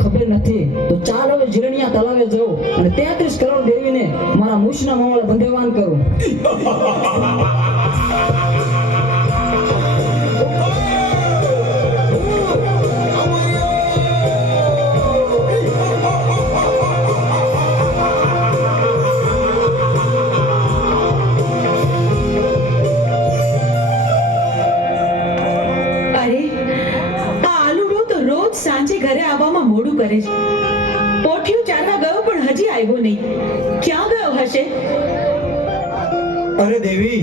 ખબર નથી તો ચાલ હવે જીરણિયા તળાવે જાઉં અને 33 કરોડ દેવીને મારા મૂછના માવળે બંધેવાન કરું. સાંજે ઘરે આવવામાં મોડું કરે છે. પોઠિયું ચારવા ગયો પણ હજી આવ્યો નહીં. ક્યાં ગયો હશે? અરે દેવી,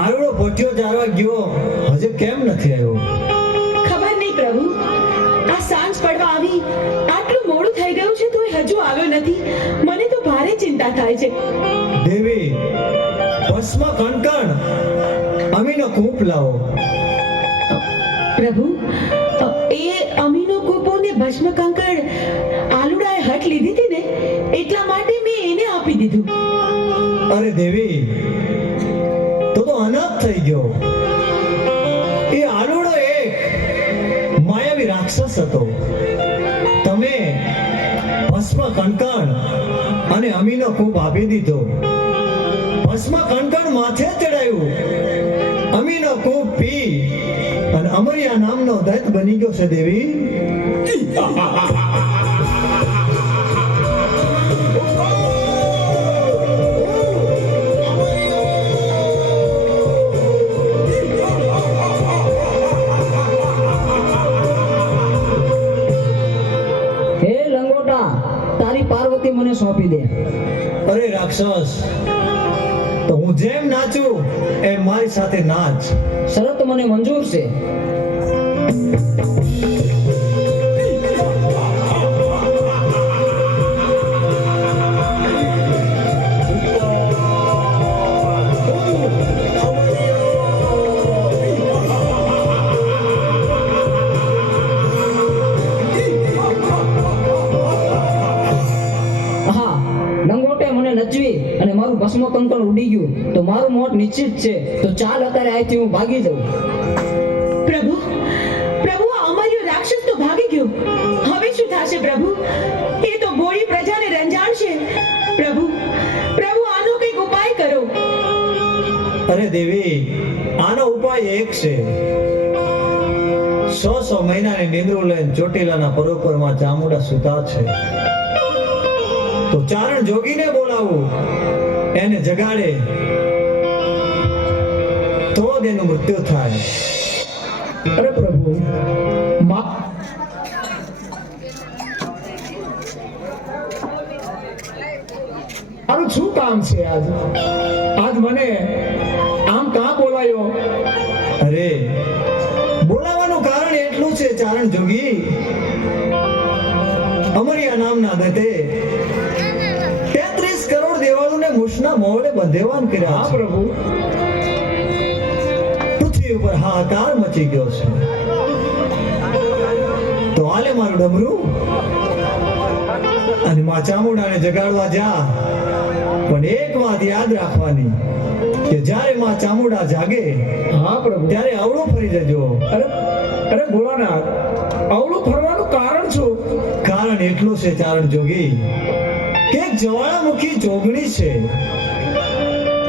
આરોડો પોઠિયો ચારવા ગયો હજી કેમ નથી આવ્યો? ખબર નહીં પ્રભુ. આ સાંજ પડવા આવી, આટલું મોડું થઈ ગયું છે તોય હજુ આવ્યો નથી. મને તો ભારે ચિંતા થાય છે. દેવી, ભસ્મ કણકણ અમીનો કૂપ લાવો. પ્રભુ, એ અમીનો કૂપો ને ભસ્મ કંકણ આલુડાએ હટ લીધી હતી ને, એટલા માટે મેં એને આપી દીધું. અરે દેવી, તો અનાથ થઈ ગયો. એ આલુડો એક માયાવી રાક્ષસ હતો. તમે ભસ્મ કણકણ અને અમીનો કૂપ આપી દીધો. ભસ્મ કણકણ માથે ચડાયું, અમીનો કૂપ પી અને અમરિયા નામનો દૈત બની ગયો છે. દેવી, હે લંગોટા, તારી પાર્વતી મને સોંપી દે. અરે રાક્ષસ, તો હું જેમ નાચું એમ મારી સાથે નાચ. શરત મને મંજૂર છે. અને મારું ભસ્મ કંકણ ઉડી ગયું તો મારું મોત નિશ્ચિત છે. તો ચાલ અત્યારે અહીંથી હું ભાગી જાઉં. પ્રભુ, પ્રભુ, આ અમર્યો રાક્ષસ તો ભાગી ગયો. હવે શું થશે પ્રભુ? એ તો ભોળી પ્રજાને રંજાડશે. પ્રભુ, પ્રભુ, આનો કંઈક ઉપાય કરો. અરે દેવી, આનો ઉપાય એક છે. 100 મહિનાની નિંદ્રો લઈને ચોટીલાના પરોપરમાં ચામુંડા સુતા છે. તો ચારણ જોગીને બોલાવું, એને જગાડે તો જ એનું મૃત્યુ થાય. અરે પ્રભુ, આનું શું કામ છે? આજ મને આમ કાં બોલાયો? અરે, બોલાવાનું કારણ એટલું છે ચારણ જોગી, અમરિયા નામના દતે 33 કરોડ દેવાળુને મૂછના મોવડે બંધેવાન કર્યા. હા પ્રભુ. પૃથ્વી ઉપર હાહાકાર મચી ગયો છે. તો આલે મારું ડમરું અને માં ચામુંડાને જગાડવા જા, પણ એક વાત યાદ રાખવાની કે જ્યારે માં ચામુંડા જાગે હા પ્રભુ. ત્યારે અવળું ફરી જજો. અરે અરે ભોળાનાથ, અવળું ફરવાનું કારણ શું? કારણ એટલું છે ચારણ જોગી કે એક જ્વાળામુખી જોગણી છે,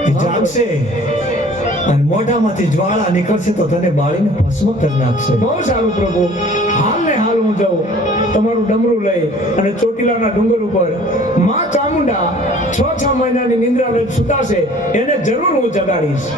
એ જાગશે અને મોઢામાંથી જ્વાળા નીકળશે તો તને બાળીને ભસ્મ કરી નાખશે. બહુ સારું પ્રભુ. હાલ ને હાલ હું જાઉં તમારું ડમરું લઈ અને ચોટીલાના ડુંગર ઉપર માં ચામુંડા 6 મહિનાની નિંદ્રા લઈ સુતાશે, એને જરૂર હું જગાડીશ.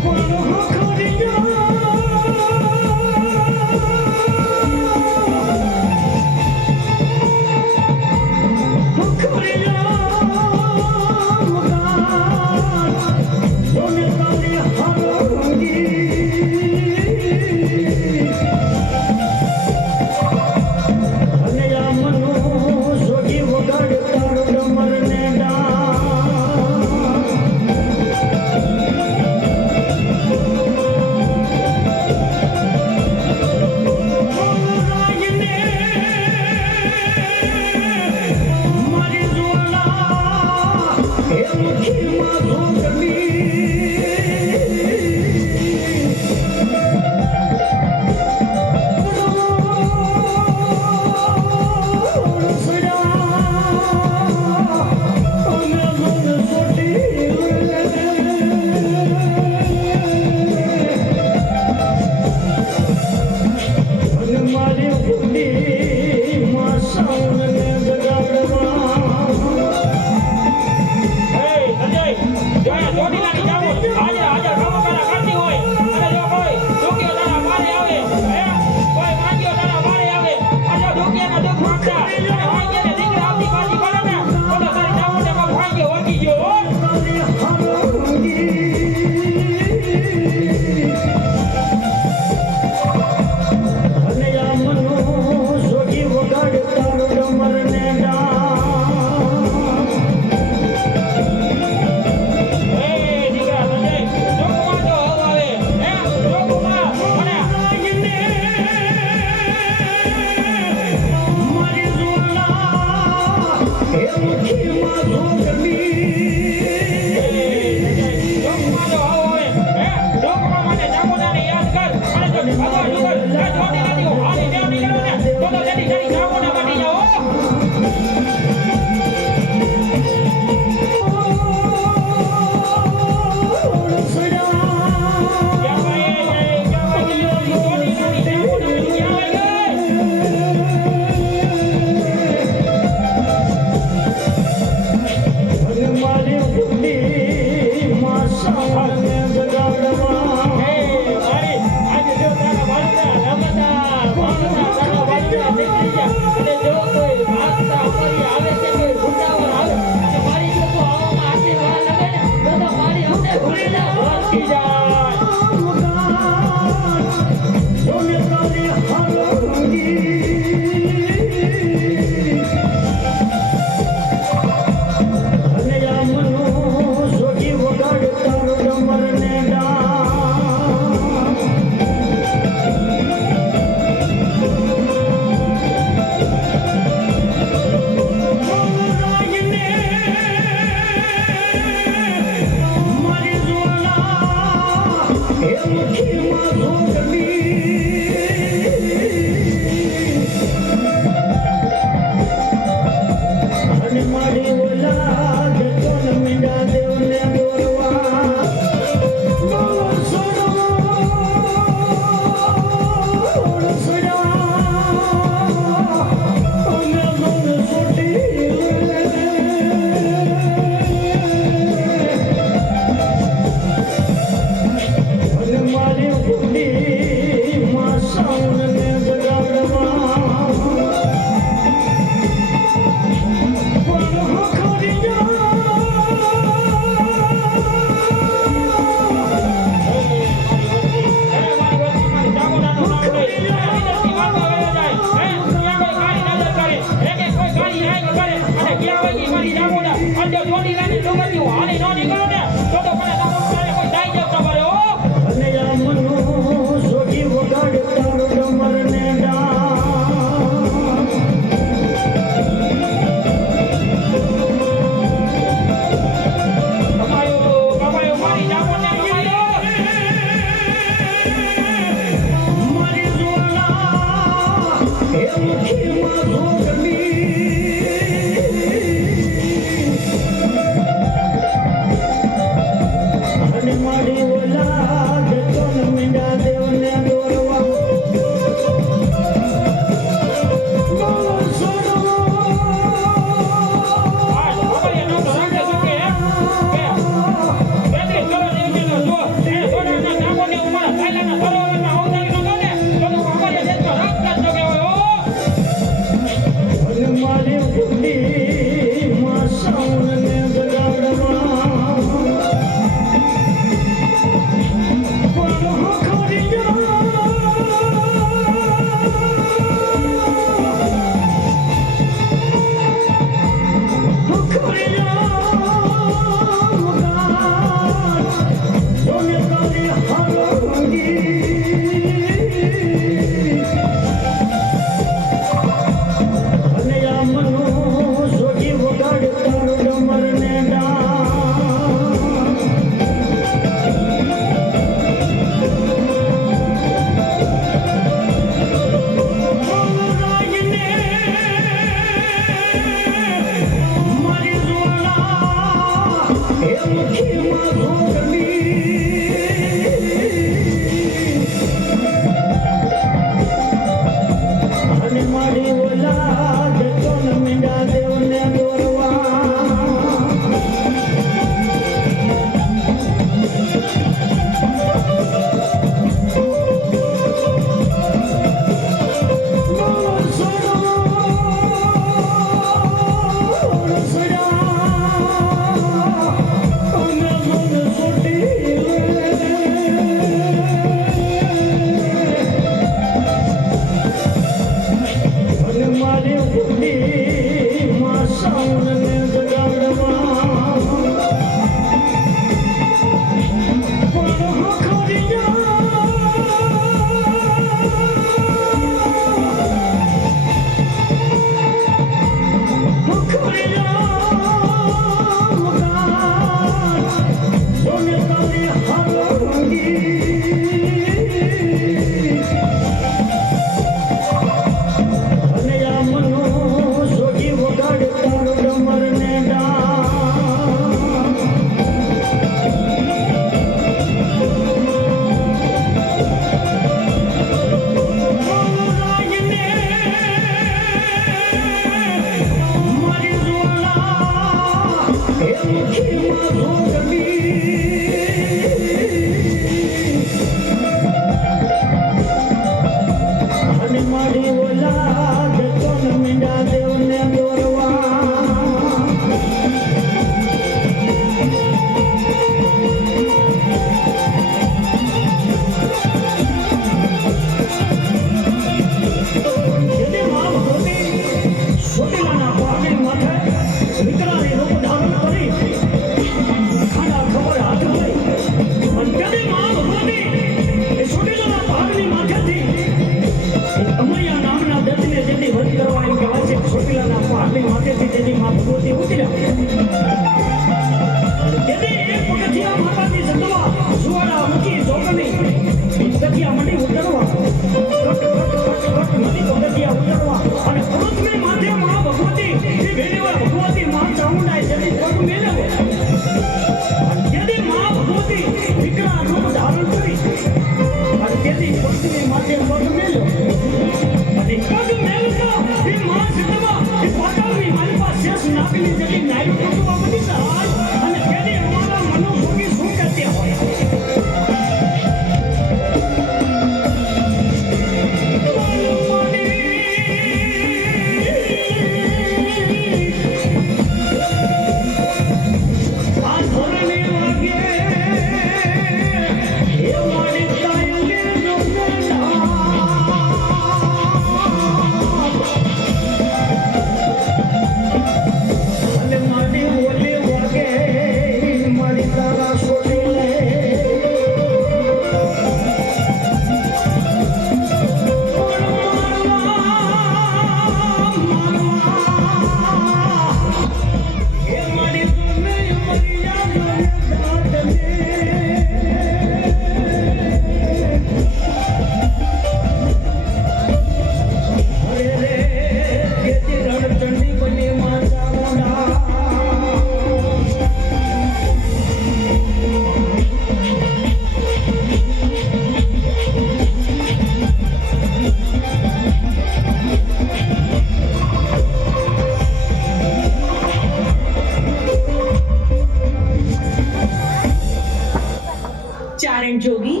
ચારણ જોગી,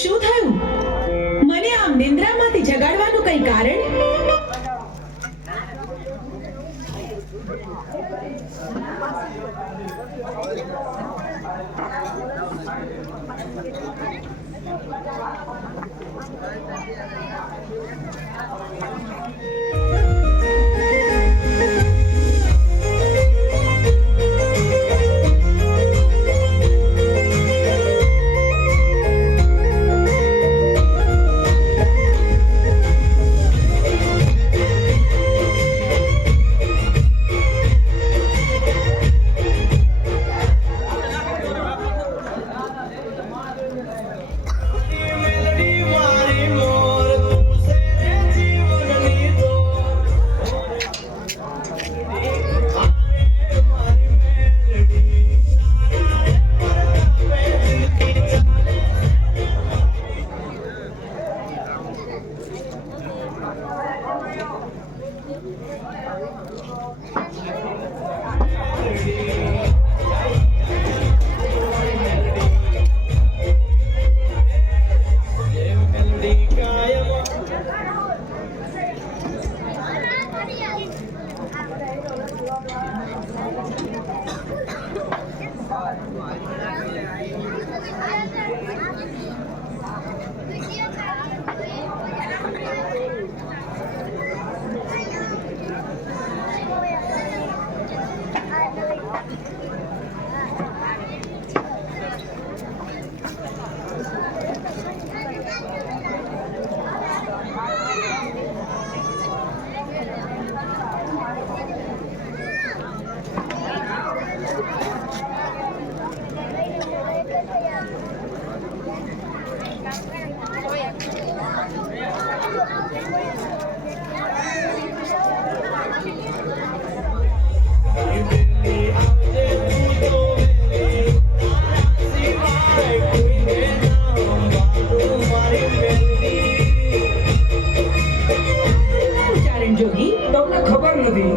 શું થયું? મને આમ નિંદ્રામાંથી જગાડવાનું કઈ કારણ? ચારણ જોગી, તમને ખબર નથી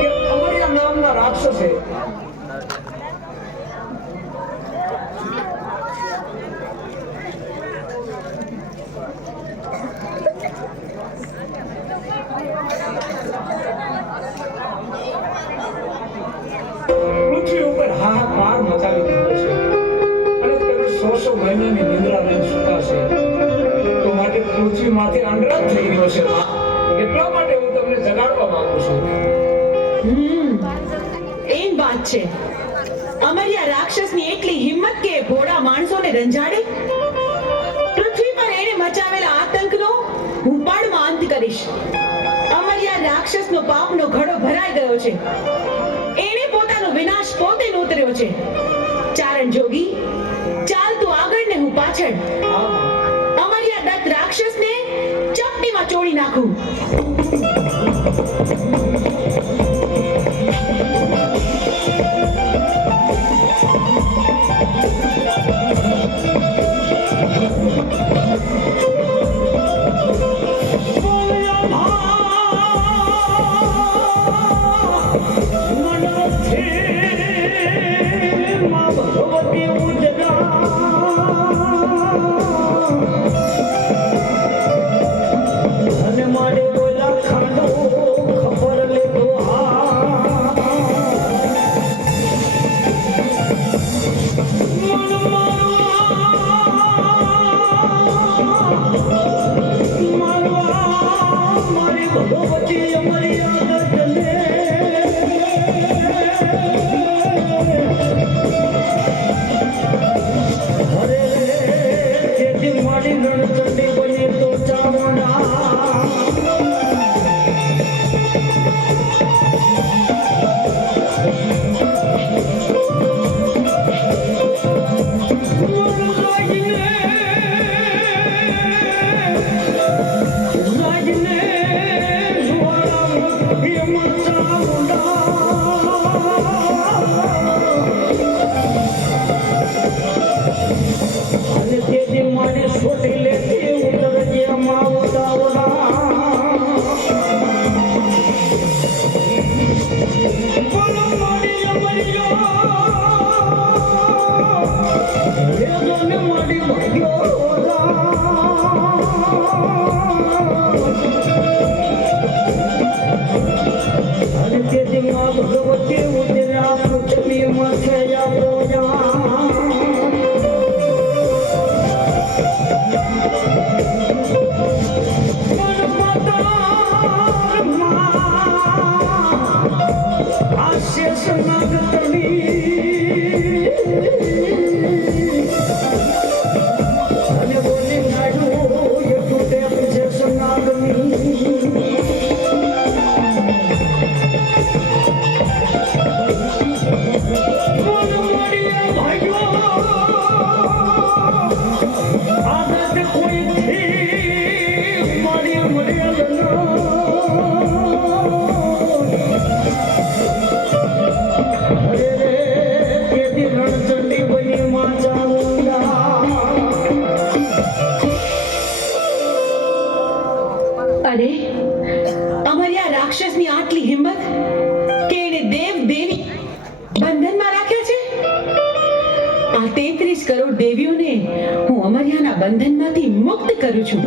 કે અમરિયા નામના રાક્ષસે પૃથ્વી ઉપર હાહાકાર મચાવી દીધો છે અને તેને 100 મહિનાની નિંદ્રા લઈને સૂતા છે. તો માટે પૃથ્વી માથે અંડરાજ થઈ ગયો છે. એટલા માટે હું તમને જગાડવા માંગુ છું. એમ વાત છે. અમરિયા રાક્ષસની એટલી હિંમત કે ભોળા માણસોને રંજાડે? પૃથ્વી પર એણે મચાવેલા આતંકનો હું પળમાં અંત કરીશ. અમરિયા રાક્ષસનો પાપનો ઘડો ભરાઈ ગયો છે. એણે પોતાનો વિનાશ પોતે નોતર્યો છે. ચારણ જોગી, ચાલ તું આગળ ને હું પાછળ. અમરિયા દત્ત રાક્ષસને ચપટીમાં ચોળી નાખું. મારી આ 33 કરોડ દેવીઓને હું અમર્યાના બંધનમાંથી મુક્ત કરું છું.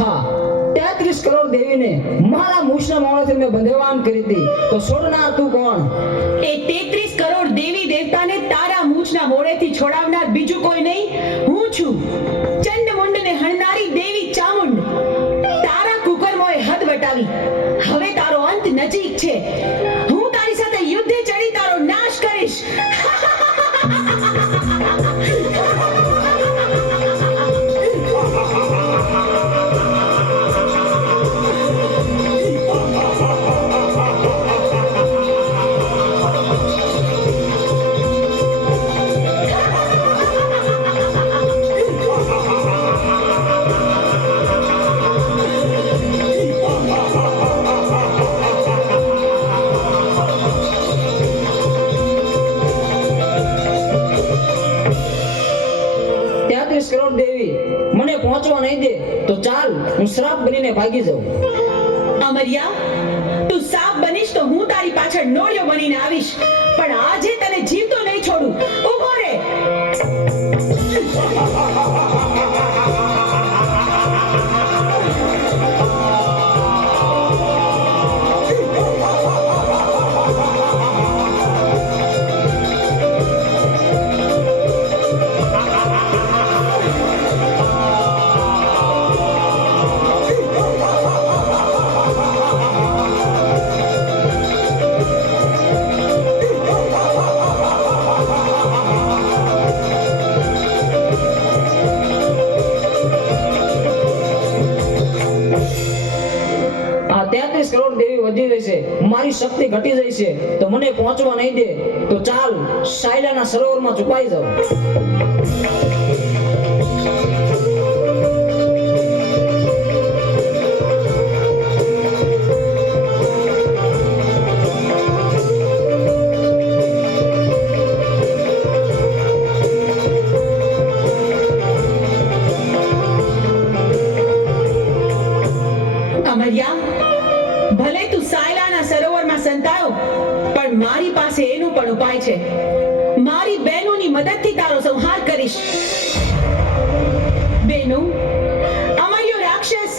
હા, 33 કરોડ દેવીને મારા મૂછના માળાથી મેં બંધવાન કરી હતી, તો છોડનાર તું કોણ? એ 33 કરોડ દેવી દેવતાને તારા મૂછના મોઢેથી છોડાવનાર બીજું કોઈ નહીં, હું છું. ચંડમુંડને હણનારી દેવી ચામુંડ. તારા કુકર્મોએ હદ વટાવી. હવે તારો અંત નજીક છે. હું તારી સાથે યુદ્ધે ચડી તારો નાશ કરીશ. કરોડ દેવી મને પહોંચવા નહીં દે તો ચાલ, હું શ્રાપ બનીને ભાગી જાઉં. અમર્યા, તું સાપ બનીશ તો હું તારી પાછળ નોળિયો બનીને આવીશ, પણ આજે તને જીવતો નહીં છોડું. ઊભો રહે. આ 33 કરોડ દેવી વધી રહી છે, મારી શક્તિ ઘટી જાય છે, તો મને પહોંચવા નહીં દે તો ચાલ, સાયલાના સરોવરમાં છુપાઈ જાઉં. અમર્યા, ભલે તું સાયલાના સરોવરમાં સંતાયો, પણ મારી પાસે એનું પણ ઉપાય છે. મારી બહેનોની મદદથી તારો સંહાર કરીશ. બહેનો, અમર્યો રાક્ષસ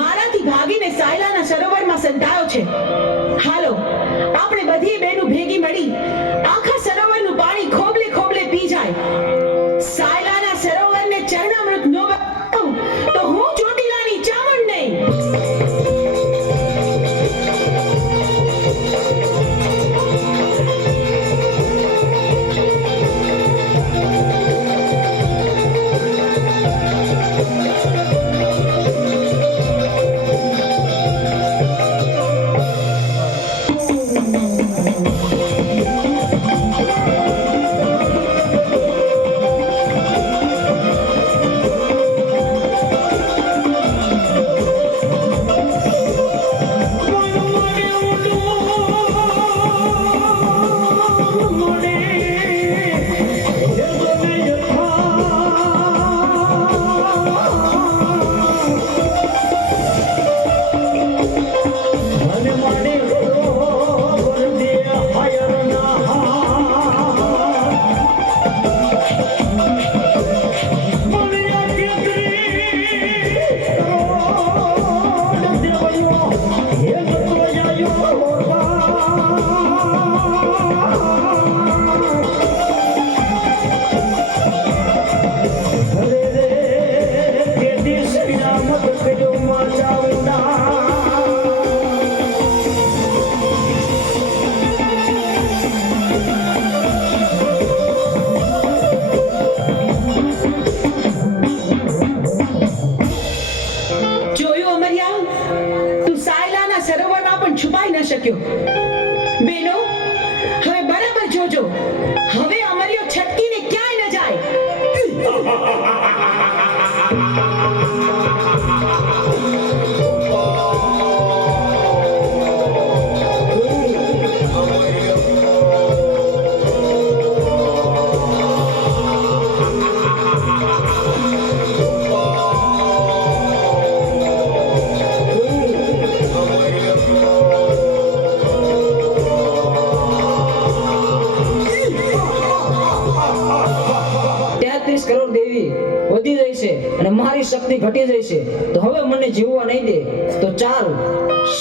મારાથી ભાગીને સાયલાના સરોવરમાં સંતાયો છે. હાલો, આપણે બધી બહેનો ભેગી મળી આખા સરોવરનું પાણી ખોબલે ખોબલે પી જાય. સાયલાના સરોવરને ચરણામૃત ન બનાવું તો હું ચોટીલાની ચામુંડ નહીં. છુપાઈ ન શક્યો. બેનો, હવે બરાબર જોજો, હવે અમર્યો છટકીને ક્યાંય ન જાય. શક્તિ ઘટી જાય છે તો હવે મને જીવવા નહીં દે તો ચાલ,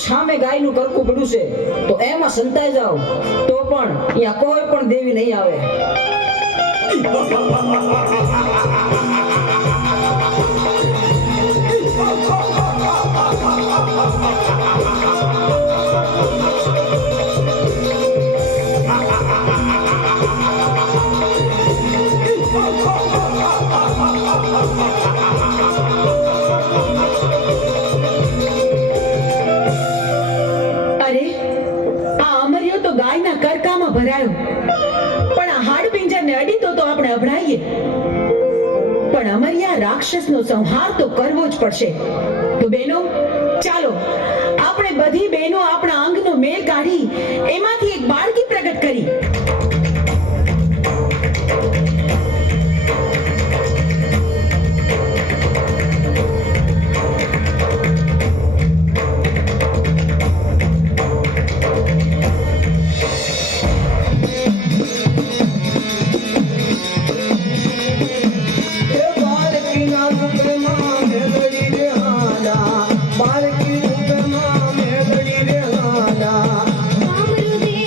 સામે ગાયનું કરકું પડ્યું છે તો એમાં સંતાઈ જાવ તો પણ અહીંયા કોઈ પણ દેવી નહીં આવે. અરે આ અમર્યો તો ગાયના કરકામાં ભરાયો, પણ આ હાડપિંજરને અડીતો તો આપણે અભડાઈએ. પણ અમર્યા રાક્ષસનો સંહાર તો કરવો જ પડશે. તો બહેનો, ચાલો આપણે બધી બહેનો આપણા અંગનો મેલ કાઢી એમાંથી એક બાળકી પ્રગટ કરી. કામરૂ દે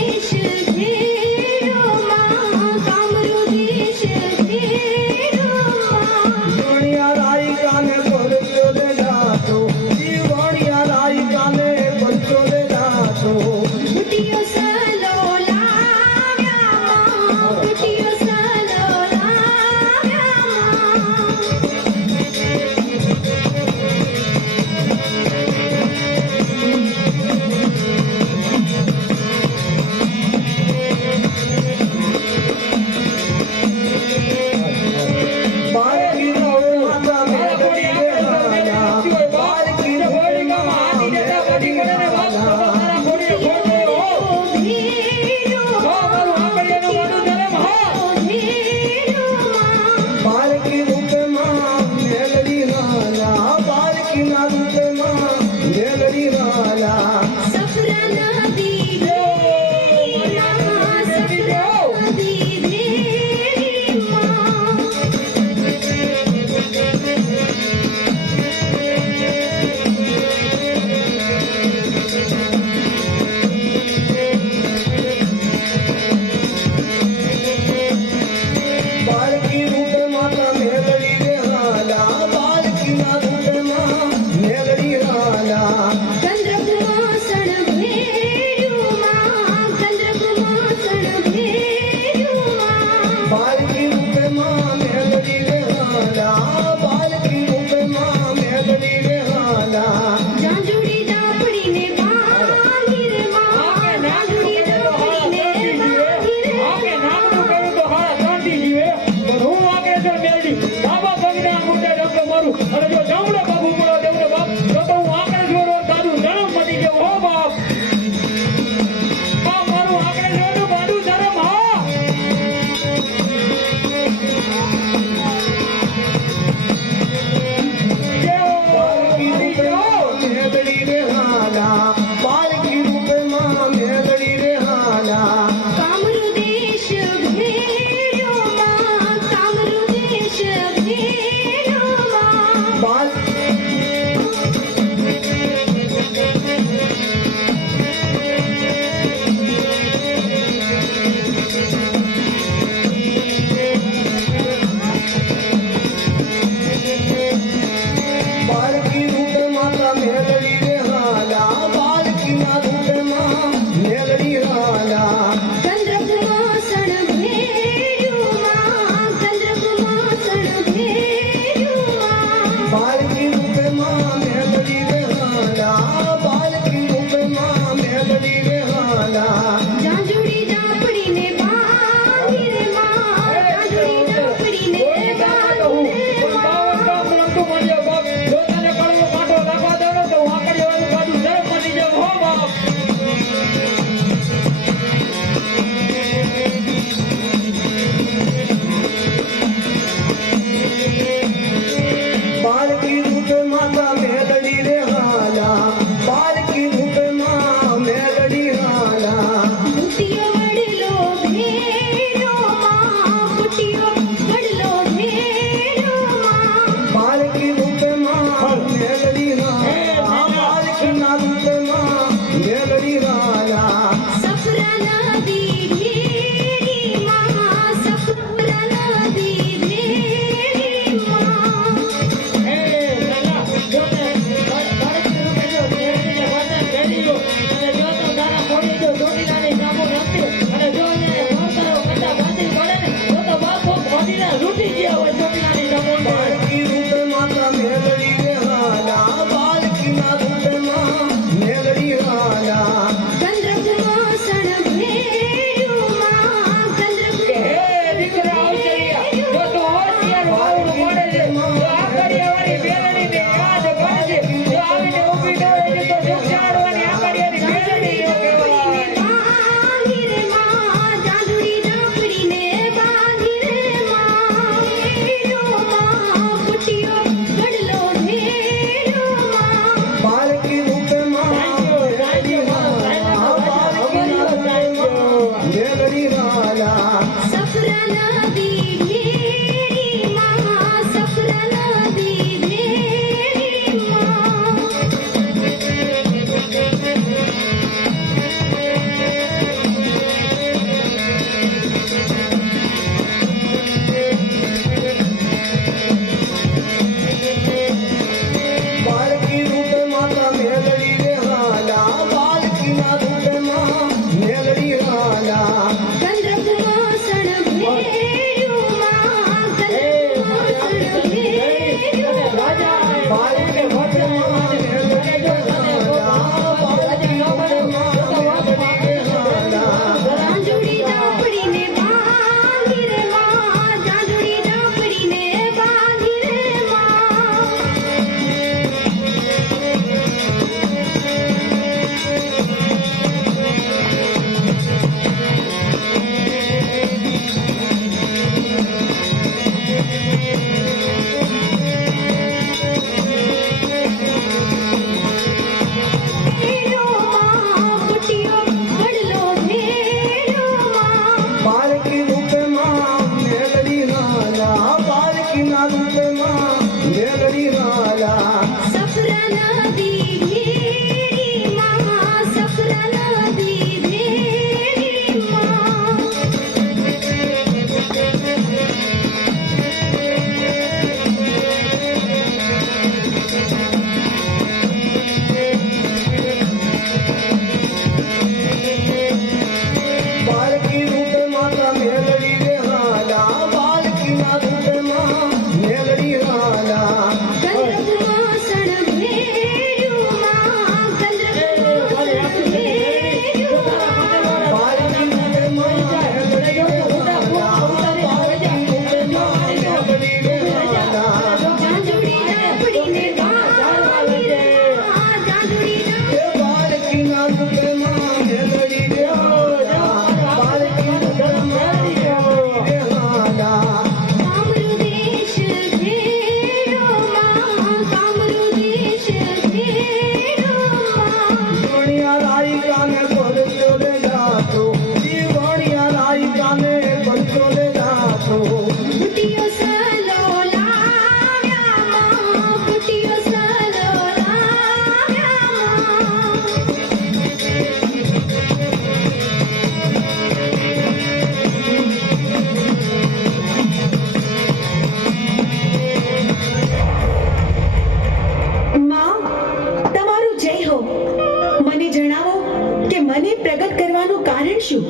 શું?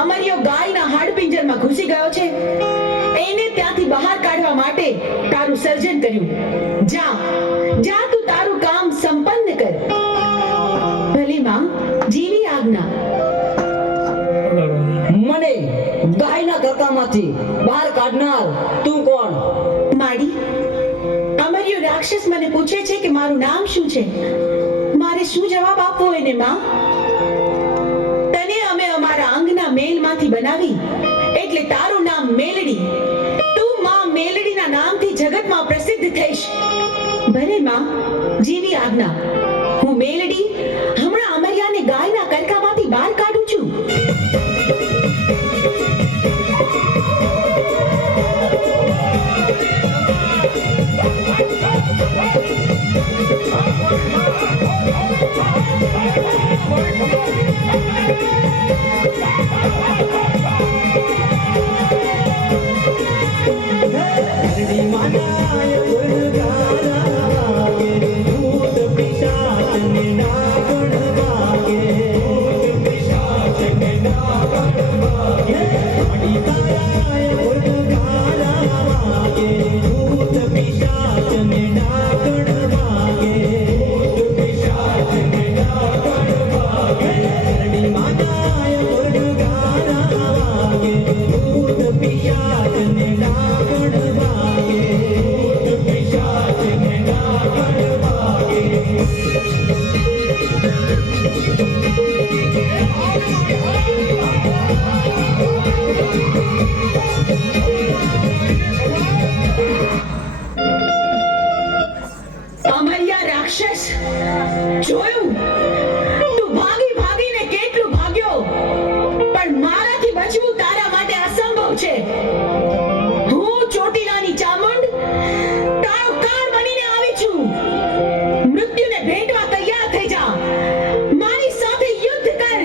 અમરિયો ગાયના હાડપિંજરમાં ઘૂસી ગયો છે. એને ત્યાંથી બહાર કાઢવા માટે તારું સર્જન કર્યું. જા જા, તું તારું કામ સંપન્ન કર. ભલે માં, જીવી આજ્ઞા. મને ગાયના કરકામાંથી બહાર કાઢનાર તું કોણ? માડી, અમરિયો રાક્ષસ મને પૂછે છે કે મારું નામ શું છે. મારે શું જવાબ આપવો એને માં? તને અમે અમારા અંગના મેલમાંથી બનાવી એટલે તારું નામ મેલડી. તું માં મેલડીના નામથી જગતમાં પ્રસિદ્ધ થઈશ. ભલે માં, જીવી આજ્ઞા. હું મેલડી હમણાં અમરિયાને ગાયના કરકામાંથી બહાર કાઢું છું. અમરિયા રાક્ષસ, જોયું? તું ભાગી ભાગીને કેટલું ભાગ્યો, પણ મારાથી બચવું તારા માટે અસંભવ છે. હું ચોટીલાની ચામુંડ તારો કાળ બનીને આવી છું. મૃત્યુને ભેટવા તૈયાર થઈ જા. મારી સાથે યુદ્ધ કર.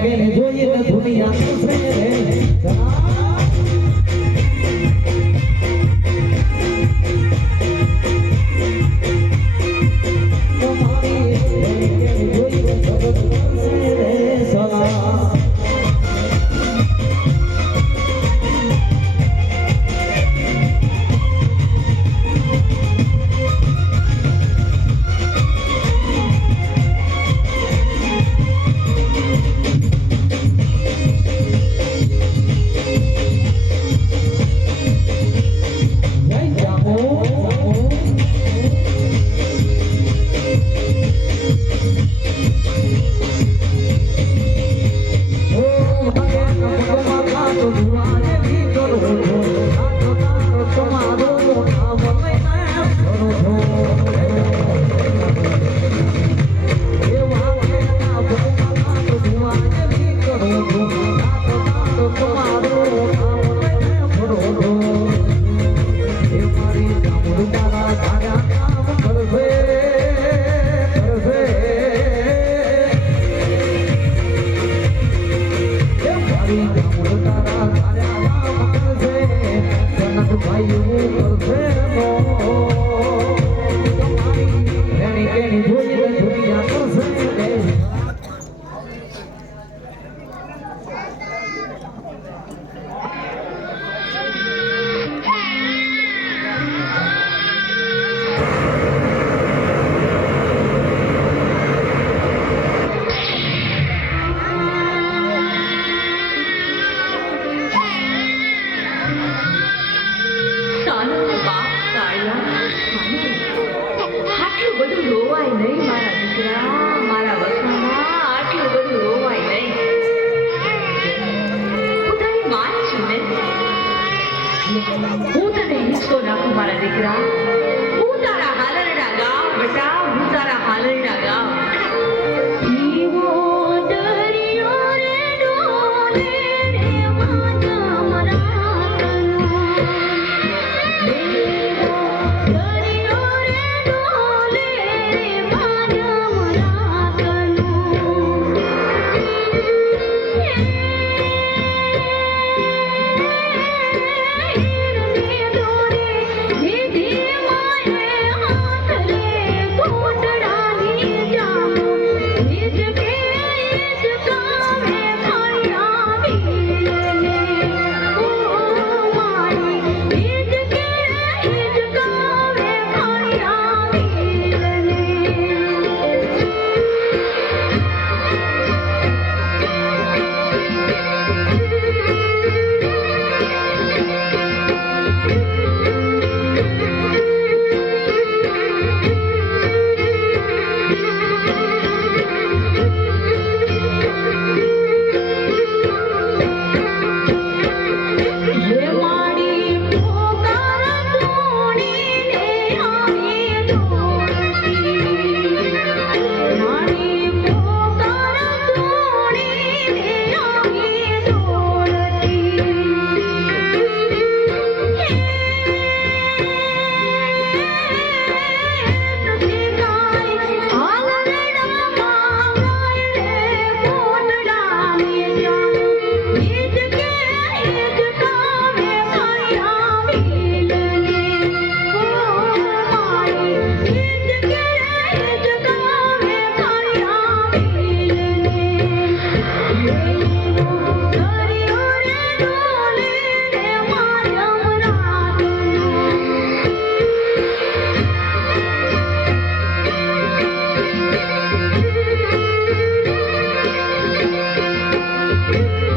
Ready, સાનું બાપ કાળિયા સાનું. આટલું બધું રોવાય નહીં મારા દીકરા, મારા વસામાં આટલું બધું રોવાય નહીં. હું તારી માં જ છું ને. હું તને હિંચકો નાખું મારા દીકરા. હું તારા હાલરડા ગાવ બેટા, હું તારા હાલરડા ગાવ. જીવો દરિયો રે ડોલે રે માતા મરા કનો. જીવો દરિયો રે ડોલે રે માતા મરા કનો. Thank you.